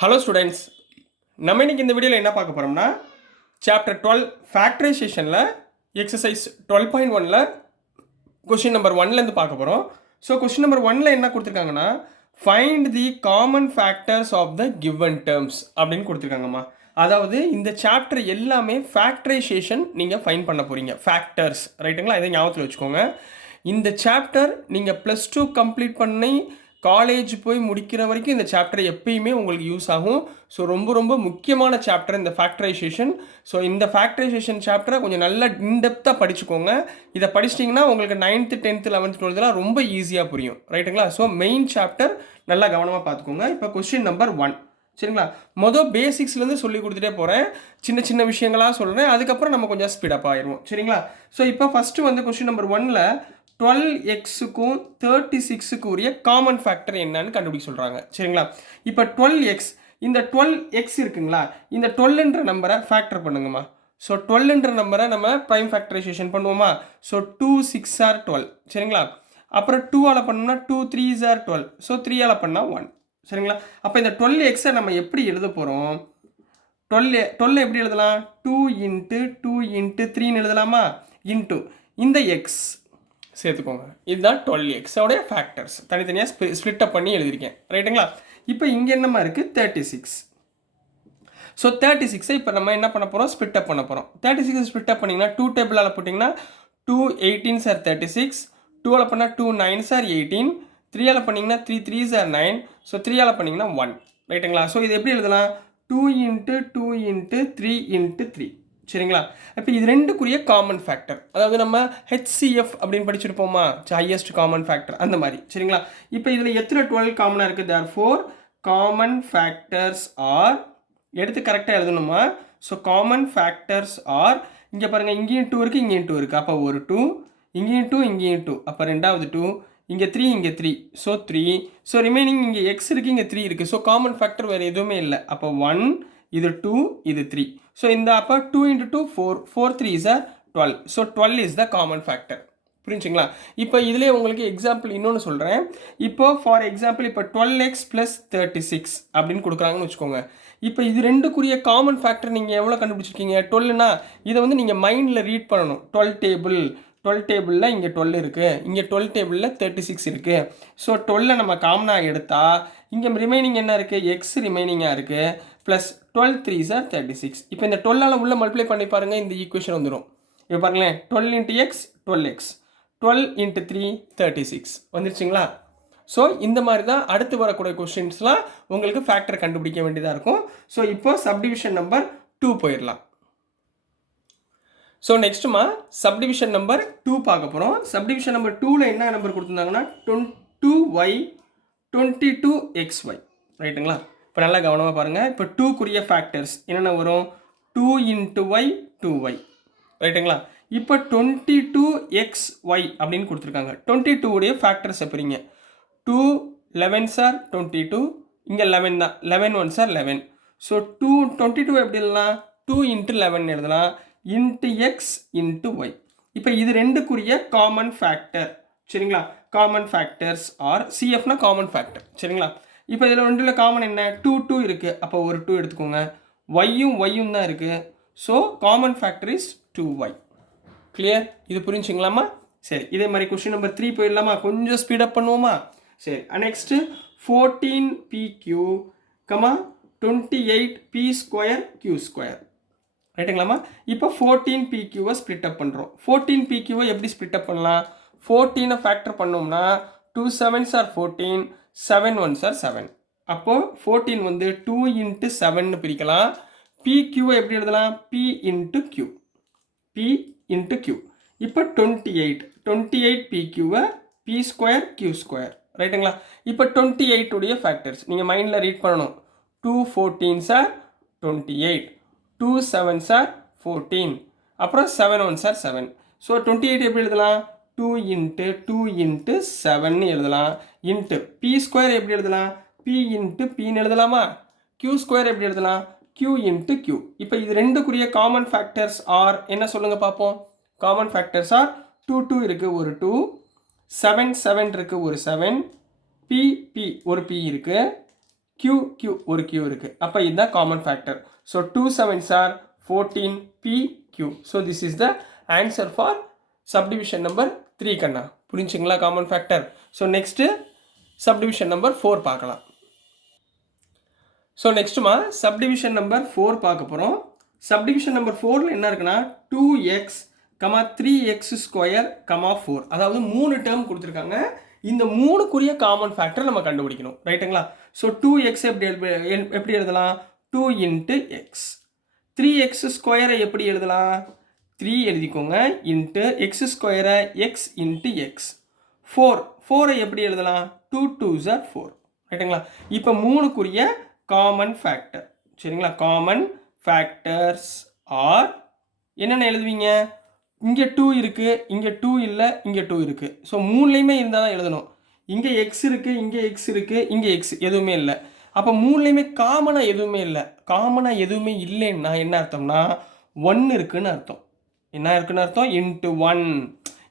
Hello students, நம்ம இன்னைக்கு இந்த வீடியோவில் என்ன பார்க்க போகிறோம்னா சாப்டர் 12 ஃபேக்டரைசேஷனில் எக்ஸசைஸ் 12.1ல் கொஷின் நம்பர் 1லேருந்து பார்க்க போகிறோம். ஸோ கொஷின் நம்பர் 1ல் என்ன கொடுத்துருக்காங்கன்னா find the common factors of the given terms அப்படின்னு கொடுத்துருக்காங்கம்மா. அதாவது இந்த சாப்டர் எல்லாமே ஃபேக்டரைசேஷன் நீங்கள் ஃபைண்ட் பண்ண போகிறீங்க, ஃபேக்டர்ஸ், ரைட்டுங்களா? இதை ஞாபகத்தில் வச்சுக்கோங்க. இந்த சாப்டர் நீங்கள் +2 கம்ப்ளீட் பண்ணி காலேஜ் போய் முடிக்கிற வரைக்கும் இந்த சாப்டர் எப்பயுமே உங்களுக்கு யூஸ் ஆகும். ஸோ ரொம்ப ரொம்ப முக்கியமான சாப்டர் இந்த ஃபேக்டரைசேஷன். ஸோ இந்த ஃபேக்டரைசேஷன் சாப்டரை கொஞ்சம் நல்லா இன்டெப்த்தாக படிச்சுக்கோங்க. இதை படிச்சிட்டிங்கன்னா உங்களுக்கு 9th 10th 11th 12th ரொம்ப ஈஸியாக புரியும், ரைட்டுங்களா? ஸோ மெயின் சாப்டர் நல்லா கவனமாக பார்த்துக்கோங்க. இப்போ கொஸ்டின் நம்பர் 1, சரிங்களா? மொதல் பேசிக்ஸ்லேருந்து சொல்லி கொடுத்துட்டே போகிறேன், சின்ன சின்ன விஷயங்களாக சொல்கிறேன், அதுக்கப்புறம் நம்ம கொஞ்சம் ஸ்பீடப் ஆயிடுவோம், சரிங்களா? ஸோ இப்போ ஃபஸ்ட்டு வந்து கொஸ்டின் நம்பர் 1ல் 12xக்கும் 36க்கு உரிய காமன் ஃபேக்டர் என்னன்னு கண்டுபிடிக்க சொல்கிறாங்க, சரிங்களா? இப்போ 12x, இந்த 12x இருக்குங்களா, இந்த 12ன்ற நம்பரை ஃபேக்டர் பண்ணுங்கம்மா. ஸோ 12ன்ற நம்பரை நம்ம ப்ரைம் ஃபேக்டரைசேஷன் பண்ணுவோமா? ஸோ 2 6 are 12, சரிங்களா? அப்புறம் 2ஆல் பண்ணோம்னா 2 3s are 12, ஸோ 3ஆல் பண்ணால் 1, சரிங்களா? அப்போ இந்த 12xை நம்ம எப்படி எழுத போகிறோம்? 12 எப்படி எழுதலாம்? 2 into 2 into 3ன்னு எழுதலாமா? இன்ட்டு இந்த எக்ஸ் சேர்த்துக்கோங்க. இதுதான் 12x உடைய ஃபேக்டர்ஸ். தனித்தனியாக ஸ்ப்ளிட் அப் பண்ணி எழுதியிருக்கேன், ரைட்டுங்களா? இப்போ இங்கே என்னமா இருக்குது? 36. ஸோ 36ஐ இப்போ நம்ம என்ன பண்ண போகிறோம்? ஸ்ப்ளிட் அப் பண்ண போகிறோம். 36 ஸ்ப்ளிட் அப் பண்ணிங்கன்னா 2 டேபிளால் போட்டிங்கன்னா 2 18s are 36, 2ஆல் பண்ணால் 2 9s are 18, 3ஆல் பண்ணிங்கன்னா 3 3s are 9, ஸோ 3ஆல் பண்ணிங்கன்னா 1, ரைட்டுங்களா? ஸோ இது எப்படி எழுதலாம்? 2 into 2 into 3 into 3, சரிங்களா? இப்போ இது ரெண்டுக்குரிய காமன் ஃபேக்டர், அதாவது நம்ம HCF அப்படின்னு படிச்சிருப்போமா, ஹையஸ்ட் காமன் ஃபேக்டர், அந்த மாதிரி, சரிங்களா? இப்போ இதில் எத்தனை 12 காமனாக இருக்குது? therefore காமன் ஃபேக்டர்ஸ் ஆர், எடுத்து கரெக்டாக எழுதணுமா? ஸோ காமன் ஃபேக்டர்ஸ் ஆர், இங்கே பாருங்கள், இங்கேயும் 2 இருக்குது, இங்கேயும் 2 இருக்குது, அப்போ ஒரு 2, இங்கேயும் 2, இங்கேயும் 2, அப்போ ரெண்டாவது 2, இங்கே 3, இங்கே 3, ஸோ 3, ஸோ ரிமைனிங் இங்கே எக்ஸ் இருக்குது, இங்கே 3 இருக்குது, ஸோ காமன் ஃபேக்டர் வேறு எதுவுமே இல்லை. அப்போ 1, இது 2, இது 3, ஸோ இந்த அப்போ 2 into 2 4, 4 3s are 12, so 12 is the common factor, புரிஞ்சுங்களா? இப்போ இதிலே உங்களுக்கு எக்ஸாம்பிள் இன்னொன்று சொல்கிறேன். இப்போ ஃபார் எக்ஸாம்பிள் இப்போ 12x + 36 அப்படின்னு கொடுக்குறாங்கன்னு வச்சுக்கோங்க. இப்போ இது ரெண்டுக்குரிய காமன் ஃபேக்டர் நீங்கள் எவ்வளோ கண்டுபிடிச்சிருக்கீங்க? 12னா இதை வந்து நீங்கள் மைண்டில் ரீட் பண்ணணும். 12 டேபிளில் இங்கே 12 இருக்குது, இங்கே 12 டேபிளில் 36 இருக்குது. ஸோ 12 நம்ம காமனாக எடுத்தால் இங்கே ரிமைனிங் என்ன இருக்குது? எக்ஸ் ரிமைனிங்காக இருக்குது, ப்ளஸ் 12 3s are 36. இப்போ இந்த 12ஆல் உள்ள மல்டிப்ளை பண்ணி பாருங்கள், இந்த ஈக்குவேஷன் வந்துடும். இப்போ பாருங்களேன், 12 into x 12x, 12 into 3 36 வந்துருச்சுங்களா? So இந்த மாதிரி தான் அடுத்து வரக்கூடிய கொஸ்டின்ஸ்லாம் உங்களுக்கு ஃபேக்டர் கண்டுபிடிக்க வேண்டியதாக இருக்கும். ஸோ இப்போ சப்டிவிஷன் நம்பர் 2 போயிடலாம். ஸோ நெக்ஸ்ட்டுமா சப்டிவிஷன் நம்பர் 2 பார்க்க போகிறோம். சப்டிவிஷன் நம்பர் 2ல் என்ன நம்பர் கொடுத்துருந்தாங்கன்னா 22y 22xy, ரைட்டுங்களா? இப்போ நல்லா கவனமாக பாருங்கள். இப்போ 2க்குரிய ஃபேக்டர்ஸ் என்னென்ன வரும்? 2 into y 2y, ரைட்டுங்களா? இப்போ 22xy அப்படின்னு கொடுத்துருக்காங்க. 22 உடைய ஃபேக்டர்ஸ் எப்படிங்க? 2 11s are 22, இங்கே 11 தான், 11 1s are 11, ஸோ 22 எப்படி எழுதலாம்? 2 into 11 எழுதலாம், into x into y. இப்போ இது ரெண்டுக்குரிய காமன் ஃபேக்டர், சரிங்களா? காமன் ஃபேக்டர்ஸ் ஆர் சிஎஃப்னா காமன் ஃபேக்டர், சரிங்களா? இப்போ இதில் ரெண்டில் காமன் என்ன? 2 2 இருக்குது, அப்போ ஒரு 2 எடுத்துக்கோங்க. ஒய்யும் தான் இருக்குது, so common factor is 2y. Clear? இது புரிஞ்சுங்களாமா? சரி, இதே மாதிரி கொஸ்டின் நம்பர் 3 போயிடலாமா? கொஞ்சம் ஸ்பீடப் பண்ணுவோமா? சரி, நெக்ஸ்ட்டு 14pq, 28p² q², ரைட்டுங்களாமா? இப்போ 14pqவை ஸ்ப்ளிட் அப் பண்ணுறோம். 14pqவை எப்படி ஸ்ப்ளிட் அப் பண்ணலாம்? 14 ஃபேக்டர் பண்ணோம்னா 2 7s are 14, 7 1s are 7, அப்போது 14 வந்து 2 into 7ன்னு பிரிக்கலாம். pqவை எப்படி எழுதலாம்? p into q, p into q. இப்போ 28pqவை p² q², ரைட்டுங்களா? இப்போ 28 உடைய ஃபேக்டர்ஸ் நீங்கள் மைண்டில் ரீட் பண்ணணும். 2 14s are 28, 2 7s are 14, அப்புறம் 7 1s are 7, ஸோ 28 எப்படி எழுதலாம்? 2 into 2 into 7ன்னு எழுதலாம். இன்ட்டு p² எப்படி எழுதலாம்? p into pன்னு எழுதலாமா? q² எப்படி எழுதலாம்? q into q. இப்போ இது ரெண்டுக்குரிய காமன் ஃபேக்டர்ஸ் ஆர் என்ன சொல்லுங்கள் பார்ப்போம். காமன் ஃபேக்டர்ஸ் ஆர் 2 2 இருக்குது, ஒரு 2, 7 7 இருக்குது, ஒரு 7, p ஒரு p இருக்குது, Q ஒரு Q இருக்குது. அப்போ இதுதான் common factor. So 2 7s are 14 PQ. So this is the answer for subdivision number 3 கண்ணா. புரிஞ்சுங்களா common factor? So next subdivision number 4 பார்க்கலாம். ஸோ நெக்ஸ்ட்டுமா சப்டிவிஷன் நம்பர் 4 பார்க்க போகிறோம். சப்டிவிஷன் நம்பர் 4ல் என்ன இருக்குன்னா 2x, 3x², 4. அதாவது 3 டேர்ம் கொடுத்துருக்காங்க. இந்த 3க்குரிய காமன் ஃபேக்டர் நம்ம கண்டுபிடிக்கணும். ரைட்டுங்களா? ஸோ 2x எப்படி எழுதலாம்? 2 × x. 3x² எப்படி எழுதலாம்? 3 எழுதிக்கோங்க இன்ட்டு x² x × x. 4 எப்படி எழுதலாம்? 2 2s are 4. ரைட்டுங்களா? இப்போ 3க்குரிய காமன் ஃபேக்டர். சரிங்களா? காமன் ஃபேக்டர்ஸ் ஆர் என்னென்ன எழுதுவீங்க? இங்கே 2 இருக்குது, இங்கே 2 இல்லை, இங்கே 2 இருக்குது. ஸோ 3லையுமே இருந்தால் தான் எழுதணும். இங்கே எக்ஸ் இருக்குது, இங்கே எக்ஸ் இருக்குது, இங்கே எக்ஸ் எதுவுமே இல்லை. அப்போ 3லையுமே காமனாக எதுவுமே இல்லை. காமனாக எதுவுமே இல்லைன்னா என்ன அர்த்தம்னா 1 இருக்குன்னு அர்த்தம். என்ன இருக்குன்னு அர்த்தம்? இன்ட்டு 1.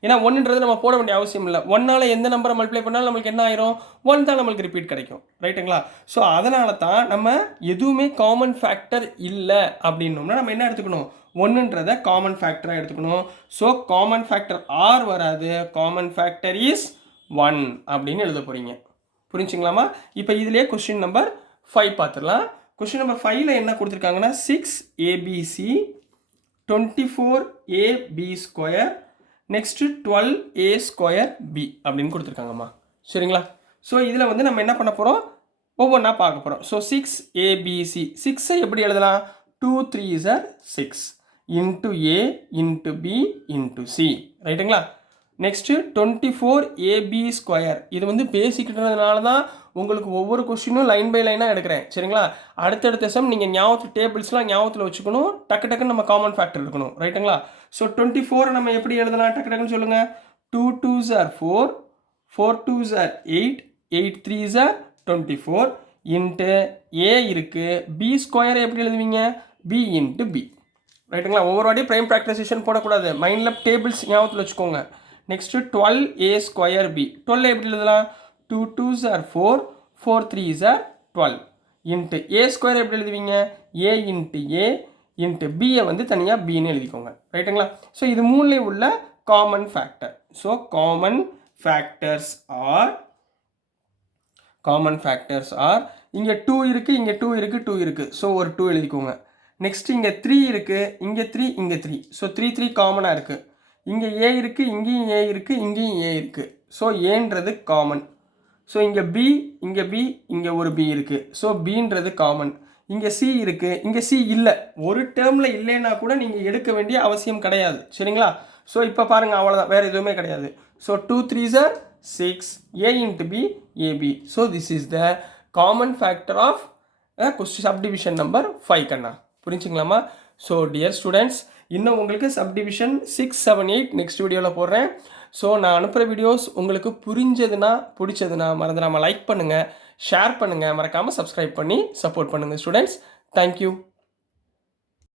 ஏன்னா 1ன்றது நம்ம போட வேண்டிய அவசியம் இல்லை. 1ஆல் எந்த நம்பரை மல்டிப்ளை பண்ணாலும் நம்மளுக்கு என்ன ஆயிரும்? 1 தான் நம்மளுக்கு ரிப்பீட் கிடைக்கும். ரைட்டுங்களா? ஸோ அதனால தான் நம்ம எதுவுமே காமன் ஃபேக்டர் இல்லை அப்படின்னோம்னா நம்ம என்ன எடுத்துக்கணும்? 1ன்றதை காமன் ஃபேக்டராக எடுத்துக்கணும். ஸோ காமன் ஃபேக்டர் ஆர் வராது, காமன் ஃபேக்டர் இஸ் 1 அப்படின்னு எழுத போகிறீங்க. புரிஞ்சுங்களாமா? இப்போ இதுலேயே கொஸ்டின் நம்பர் 5 பார்த்துடலாம். கொஸ்டின் நம்பர் 5ல் என்ன கொடுத்துருக்காங்கன்னா 6abc 24ab² நெக்ஸ்ட்டு 12a² அப்படின்னு கொடுத்துருக்காங்கம்மா. சரிங்களா? ஸோ இதில் வந்து நம்ம என்ன பண்ண போகிறோம்? ஒவ்வொன்றா பார்க்க போகிறோம். ஸோ 6abc 6ஐ எப்படி எழுதலாம்? 2 3s are 6 into a into b into c. ரைட்டுங்களா? Next 24ab². இது வந்து பேசிக்கிட்டதுனால தான் உங்களுக்கு ஒவ்வொரு கொஸ்டினும் லைன் பை லைனாக எடுக்கிறேன். சரிங்களா? அடுத்தடுத்த சம் நீங்கள் ஞாபகத்தில் டேபிள்ஸ்லாம் ஞாபகத்தில் வச்சுக்கணும். டக்கு டக்குன்னு நம்ம காமன் ஃபேக்டர் இருக்கணும். ரைட்டுங்களா? ஸோ 24 நம்ம எப்படி எழுதலாம்? டக்கு டக்குன்னு சொல்லுங்கள். 2 2s are 4, 4 2s are 8, 8 3s are 24 into a இருக்குது, b² எப்படி எழுதுவீங்க? b into b. ரைட்டுங்களா? ஒவ்வொரு வாட்டியும் ப்ரைம் ஃபேக்டரைசேஷன் போடக்கூடாது. மைண்டில் டேபிள்ஸ் ஞாபகத்தில் வச்சுக்கோங்க. Next 12a²b. 12 எப்படி எழுதலாம்? 2 2s are 4, 4 3s are 12 into a² எப்படி எழுதுவீங்க? a இன்ட்டு a இன்ட்டு b-யை வந்து தனியாக bன்னு எழுதிக்கோங்க. ரைட்டுங்களா? ஸோ இது 3லேயும் உள்ள common factor. So common factors R இங்கே 2 இருக்குது, இங்கே 2 இருக்குது, 2 இருக்குது. ஸோ ஒரு 2 எழுதிக்கோங்க. நெக்ஸ்ட் இங்கே 3 இருக்குது, இங்கே 3, இங்கே 3. ஸோ 3 3 காமனாக இருக்குது. இங்கே a இருக்குது, இங்கேயும் a இருக்குது, இங்கேயும் a இருக்குது. ஸோ ஏன்றது காமன். ஸோ இங்கே b, இங்கே b, இங்கே ஒரு b இருக்குது. ஸோ bன்றது காமன். இங்கே c இருக்குது, இங்கே c இல்லை. ஒரு டேர்மில் இல்லைன்னா கூட நீங்கள் எடுக்க வேண்டிய அவசியம் கிடையாது. சரிங்களா? ஸோ இப்போ பாருங்கள், அவ்வளோதான், வேறு எதுவுமே கிடையாது. So 2 3s are 6, a into b ab. So this is the common factor of subdivision number 5 கண்ணா. புரிஞ்சுங்களாமா? ஸோ டியர் ஸ்டூடெண்ட்ஸ், இன்னும் உங்களுக்கு சப்டிவிஷன் 6 7 8 நெக்ஸ்ட் வீடியோவில் போடுறேன். ஸோ நான் அனுப்புகிற வீடியோஸ் உங்களுக்கு பிடிச்சதுன்னா மறந்துடாமல் லைக் பண்ணுங்கள், ஷேர் பண்ணுங்கள், மறக்காமல் சப்ஸ்கிரைப் பண்ணி சப்போர்ட் பண்ணுங்கள் ஸ்டூடெண்ட்ஸ். தேங்க்யூ.